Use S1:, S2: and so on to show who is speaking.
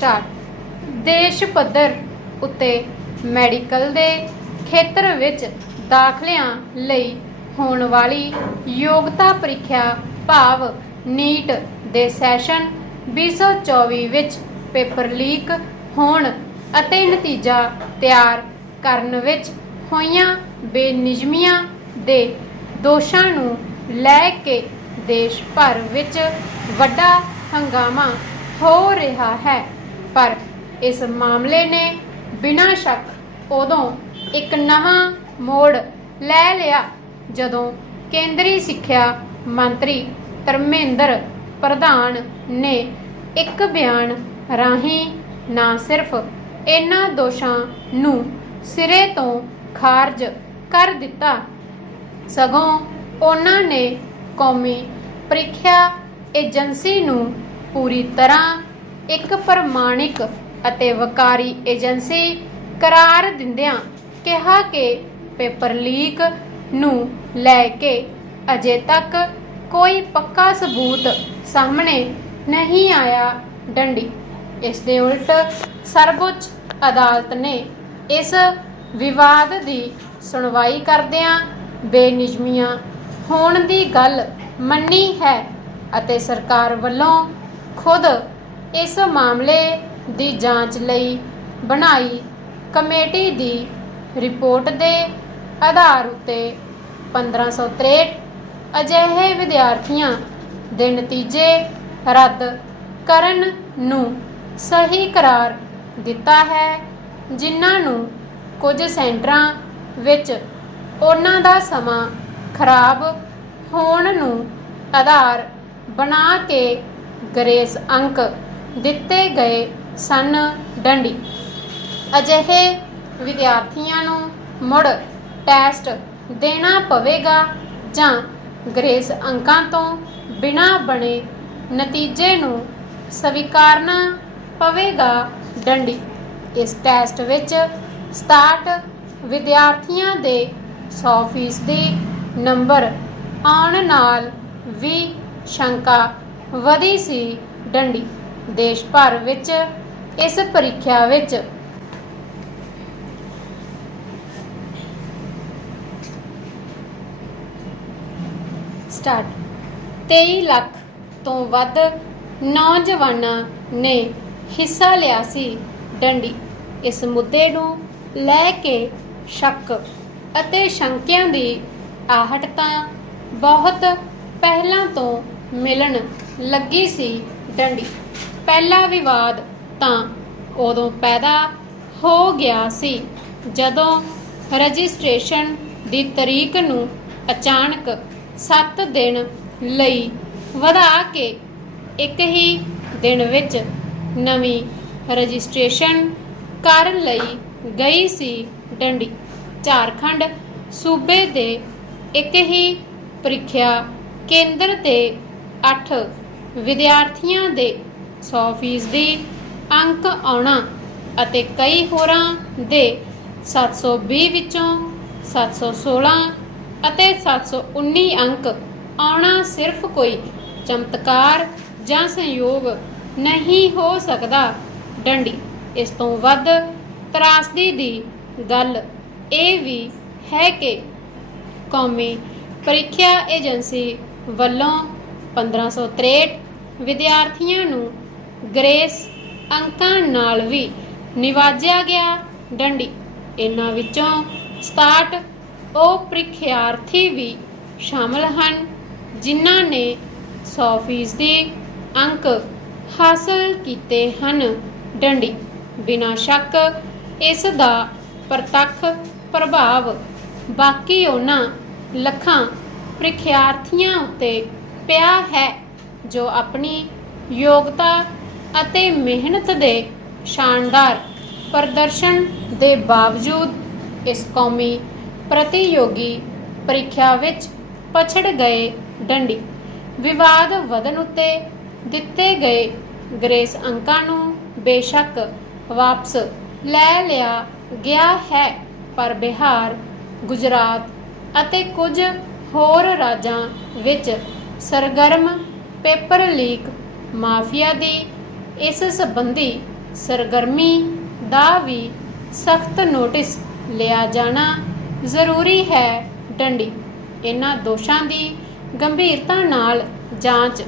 S1: Start. ਦੇਸ਼ ਪੱਧਰ ਉੱਤੇ ਮੈਡੀਕਲ ਦੇ ਖੇਤਰ ਵਿੱਚ ਦਾਖਲਿਆਂ ਲਈ ਹੋਣ ਵਾਲੀ ਯੋਗਤਾ ਪ੍ਰੀਖਿਆ ਭਾਵ ਨੀਟ ਦੇ ਸੈਸ਼ਨ 2024 ਵਿੱਚ ਪੇਪਰ ਲੀਕ ਹੋਣ ਅਤੇ ਨਤੀਜਾ ਤਿਆਰ ਕਰਨ ਵਿੱਚ ਹੋਈਆਂ ਬੇਨਿਯਮੀਆਂ ਦੇ ਦੋਸ਼ਾਂ ਨੂੰ ਲੈ ਕੇ ਦੇਸ਼ ਭਰ ਵਿੱਚ ਵੱਡਾ ਹੰਗਾਮਾ ਹੋ ਰਿਹਾ ਹੈ। ਪਰ ਇਸ ਮਾਮਲੇ ਨੇ ਬਿਨਾਂ ਸ਼ੱਕ ਉਦੋਂ ਇੱਕ ਨਵਾਂ ਮੋੜ ਲੈ ਲਿਆ, ਜਦੋਂ ਕੇਂਦਰੀ ਸਿੱਖਿਆ ਮੰਤਰੀ ਧਰਮੇਂਦਰ ਪ੍ਰਧਾਨ ਨੇ ਇੱਕ ਬਿਆਨ ਰਾਹੀਂ ਨਾ ਸਿਰਫ ਇਹਨਾਂ ਦੋਸ਼ਾਂ ਨੂੰ ਸਿਰੇ ਤੋਂ ਖਾਰਜ ਕਰ ਦਿੱਤਾ, ਸਗੋਂ ਉਹਨਾਂ ਨੇ ਕੌਮੀ ਪ੍ਰੀਖਿਆ ਏਜੰਸੀ ਨੂੰ ਪੂਰੀ ਤਰ੍ਹਾਂ ਇੱਕ ਪ੍ਰਮਾਣਿਕ ਅਤੇ ਵਕਾਰੀ ਏਜੰਸੀ ਕਰਾਰ ਦਿੰਦਿਆਂ ਕਿਹਾ ਕਿ ਪੇਪਰ ਲੀਕ ਨੂੰ ਲੈ ਕੇ ਅਜੇ ਤੱਕ ਕੋਈ ਪੱਕਾ ਸਬੂਤ ਸਾਹਮਣੇ ਨਹੀਂ ਆਇਆ ਡੰਡੀ। ਇਸ ਦੇ ਉਲਟ ਸਰਵਉੱਚ ਅਦਾਲਤ ਨੇ ਇਸ ਵਿਵਾਦ ਦੀ ਸੁਣਵਾਈ ਕਰਦਿਆਂ ਬੇਨਿਯਮੀਆਂ ਹੋਣ ਦੀ ਗੱਲ ਮੰਨੀ ਹੈ ਅਤੇ ਸਰਕਾਰ ਵੱਲੋਂ ਖੁਦ ਇਸ ਮਾਮਲੇ ਦੀ ਜਾਂਚ ਲਈ ਬਣਾਈ ਕਮੇਟੀ ਦੀ ਰਿਪੋਰਟ ਦੇ ਆਧਾਰ ਉੱਤੇ 1563 ਅਜਿਹੇ ਵਿਦਿਆਰਥੀਆਂ ਦੇ ਨਤੀਜੇ ਰੱਦ ਕਰਨ ਨੂੰ ਸਹੀ ਕਰਾਰ ਦਿੱਤਾ ਹੈ, ਜਿਨ੍ਹਾਂ ਨੂੰ ਕੁਝ ਸੈਂਟਰਾਂ ਵਿੱਚ ਉਹਨਾਂ ਦਾ ਸਮਾਂ ਖਰਾਬ ਹੋਣ ਨੂੰ ਆਧਾਰ ਬਣਾ ਕੇ ਗ੍ਰੇਸ ਅੰਕ ਦਿੱਤੇ ਗਏ ਸਨ ਡੰਡੀ। ਅਜਿਹੇ ਵਿਦਿਆਰਥੀਆਂ ਨੂੰ ਮੁੜ ਟੈਸਟ ਦੇਣਾ ਪਵੇਗਾ ਜਾਂ ਗ੍ਰੇਸ ਅੰਕਾਂ ਤੋਂ ਬਿਨਾ ਬਣੇ ਨਤੀਜੇ ਨੂੰ ਸਵੀਕਾਰਨਾ ਪਵੇਗਾ ਡੰਡੀ। ਇਸ ਟੈਸਟ ਵਿੱਚ 67 ਵਿਦਿਆਰਥੀਆਂ ਦੇ 100% ਦੀ ਨੰਬਰ ਆਉਣ ਨਾਲ ਵੀ ਸ਼ੰਕਾ ਵਧੀ ਸੀ ਡੰਡੀ। ਦੇਸ਼ ਭਰ ਵਿੱਚ ਇਸ ਪ੍ਰੀਖਿਆ ਵਿੱਚ। ਸਟਾਰਟ 23 ਲੱਖ ਤੋਂ ਵੱਧ ਨੌਜਵਾਨਾਂ ਨੇ ਹਿੱਸਾ ਲਿਆ ਸੀ ਡੰਡੀ। ਇਸ ਮੁੱਦੇ ਨੂੰ ਲੈ ਕੇ ਸ਼ੱਕ ਅਤੇ ਸ਼ੰਕਿਆਂ ਦੀ ਆਹਟ ਤਾਂ ਬਹੁਤ ਪਹਿਲਾਂ ਤੋਂ ਮਿਲਣ ਲੱਗੀ ਸੀ ਡੰਡੀ। ਪਹਿਲਾ ਵਿਵਾਦ ਤਾਂ ਉਦੋਂ ਪੈਦਾ ਹੋ ਗਿਆ ਸੀ, ਜਦੋਂ ਰਜਿਸਟ੍ਰੇਸ਼ਨ ਦੀ ਤਰੀਕ ਨੂੰ ਅਚਾਨਕ 7 ਦਿਨ ਲਈ ਵਧਾ ਕੇ ਇੱਕ ਹੀ ਦਿਨ ਵਿੱਚ ਨਵੀਂ ਰਜਿਸਟ੍ਰੇਸ਼ਨ ਕਰਨ ਲਈ ਗਈ ਸੀ। ਡੰਡੀ ਝਾਰਖੰਡ ਸੂਬੇ ਦੇ ਇੱਕ ਹੀ ਪ੍ਰੀਖਿਆ ਕੇਂਦਰ ਤੇ 8 ਵਿਦਿਆਰਥੀਆਂ ਦੇ 100% ਅੰਕ ਆਉਣਾ ਅਤੇ ਕਈ ਹੋਰਾਂ ਦੇ 720 ਵਿੱਚੋਂ 716 ਅਤੇ 719 ਅੰਕ ਆਉਣਾ ਸਿਰਫ ਕੋਈ ਚਮਤਕਾਰ ਜਾਂ ਸੰਯੋਗ ਨਹੀਂ ਹੋ ਸਕਦਾ। ਡੰਡੀ, ਇਸ ਤੋਂ ਵੱਧ ਤਰਾਸਦੀ ਦੀ ਗੱਲ ਇਹ ਵੀ ਹੈ ਕਿ ਕੌਮੀ ਪ੍ਰੀਖਿਆ ਏਜੰਸੀ ਵੱਲੋਂ 1563 ਵਿਦਿਆਰਥੀਆਂ ਨੂੰ ਗ੍ਰੇਸ ਅੰਕਾਂ ਨਾਲ ਵੀ ਨਿਵਾਜਿਆ ਗਿਆ ਡੰਡੀ। ਇਹਨਾਂ ਵਿੱਚੋਂ 67 ਉਹ ਪ੍ਰੀਖਿਆਰਥੀ ਵੀ ਸ਼ਾਮਲ ਹਨ, ਜਿਨ੍ਹਾਂ ਨੇ 100% ਅੰਕ ਹਾਸਲ ਕੀਤੇ ਹਨ ਡੰਡੀ। ਬਿਨਾਂ ਸ਼ੱਕ ਇਸ ਦਾ ਪ੍ਰਤੱਖ ਪ੍ਰਭਾਵ ਬਾਕੀ ਉਹਨਾਂ ਲੱਖਾਂ ਪ੍ਰੀਖਿਆਰਥੀਆਂ ਉੱਤੇ ਪਿਆ ਹੈ, ਜੋ ਆਪਣੀ ਯੋਗਤਾ ਅਤੇ ਮਿਹਨਤ ਦੇ ਸ਼ਾਨਦਾਰ ਪ੍ਰਦਰਸ਼ਨ ਦੇ ਬਾਵਜੂਦ ਇਸ ਕੌਮੀ ਪ੍ਰਤੀਯੋਗੀ ਪ੍ਰੀਖਿਆ ਵਿੱਚ ਪਛੜ ਗਏ ਡੰਡੀ। ਵਿਵਾਦ ਵਧਨ ਉੱਤੇ ਦਿੱਤੇ ਗਏ ਗ੍ਰੇਸ ਅੰਕਾਂ ਨੂੰ ਬੇਸ਼ੱਕ ਵਾਪਸ ਲੈ ਲਿਆ ਗਿਆ ਹੈ, ਪਰ ਬਿਹਾਰ, ਗੁਜਰਾਤ ਅਤੇ ਕੁਝ ਹੋਰ ਰਾਜਾਂ ਵਿੱਚ ਸਰਗਰਮ ਪੇਪਰ ਲੀਕ ਮਾਫੀਆ ਦੀ ਇਸ ਸੰਬੰਧੀ ਸਰਗਰਮੀ ਦਾ ਵੀ ਸਖਤ ਨੋਟਿਸ ਲਿਆ ਜਾਣਾ ਜ਼ਰੂਰੀ ਹੈ। ਡੰਡੀ, ਇਹਨਾਂ ਦੋਸ਼ਾਂ ਦੀ ਗੰਭੀਰਤਾ ਨਾਲ ਜਾਂਚ